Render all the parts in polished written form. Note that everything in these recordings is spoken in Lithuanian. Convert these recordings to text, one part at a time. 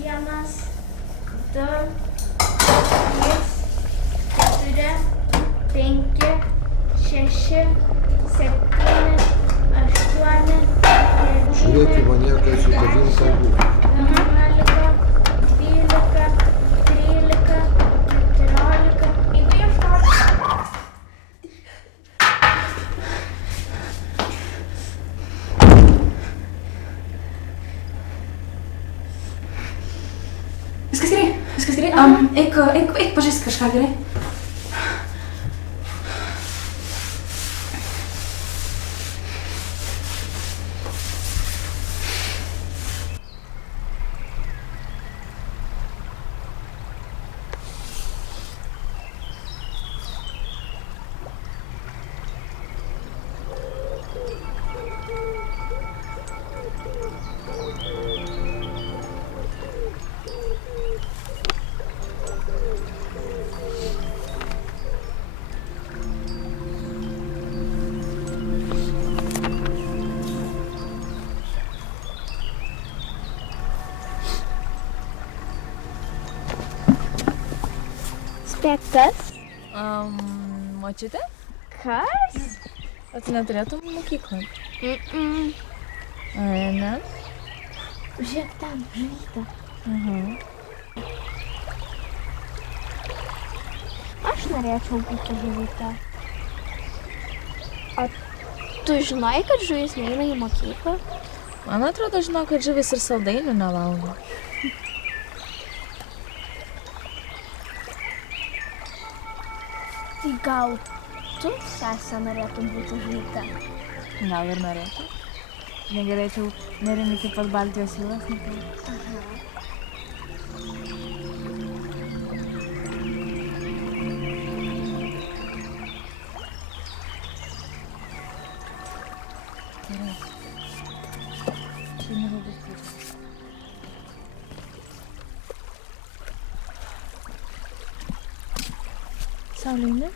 Vienas, du, trys, keturi, penki, šeši, septyni, aštuoni, Žiūrėk į mane, kai su tavim kalbu. 11, 12, 13, 14. Jeigu ieškoti. Viskas gerai. Eik pažaisti kažką, gerai? Spėk kas? Močiutė? Kas? O tu neturėtum mokyklą? Ne? Žiūrėk ten, žuvytė. Aš norėčiau būti žuvytė. O tu žinai, kad žuvis neina į mokyklą? Man atrodo, žinau, kad žuvis ir saldainių nevalgo. Tai gal tu, sesė, norėtum būti žuvytė? Gal ir norėčiau. Negalėčiau nerim iki pat Baltijos jūros nukeliauti. Gerai. Šiandien labai puikiai. Saulė, ne?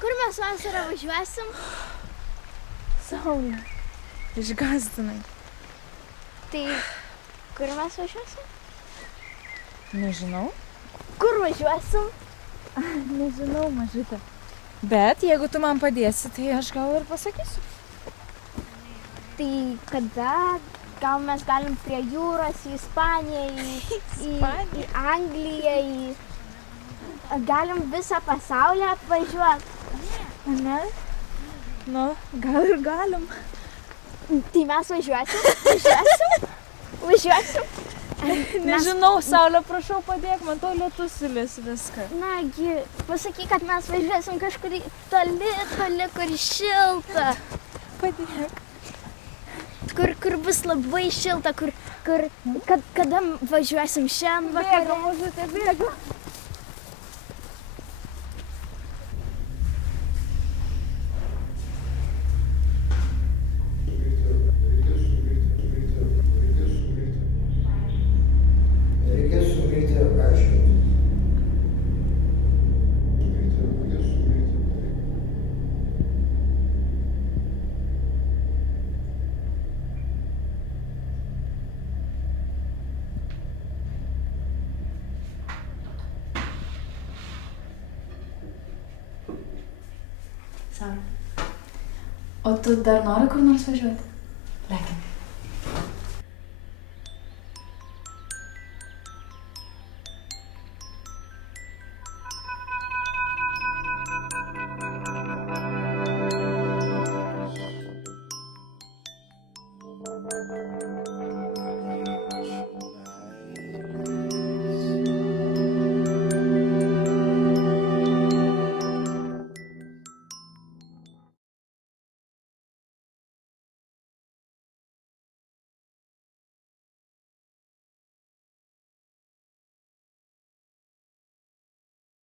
Kur mes vasarą važiuosim? Saulė. Išgąsdinai. Tai kur mes važiuosim? Nežinau. Kur važiuosim? Nežinau, mažytė. Bet jeigu tu man padėsi, tai aš gal ir pasakysiu. Tai kada? Gal mes galim prie jūros, į Ispaniją, į Angliją, galim visą pasaulį apvažiuoti. Ne? Nu, gal ir galim. Tai mes važiuosim? Važiuosim? Nežinau, Saulė, prašau padėk, man to lietus sulis viską. Nagi, pasakyk, kad mes važiuosim kažkur toli, kur šilta. Padėk. Kur bus labai šilta, kada važiuosim šiandien vakarą. Bėga, mažutė, bėga. Reikės sumilti ir aiškinti. Saulė. O tu dar nori kur nors važiuoti? Lekim.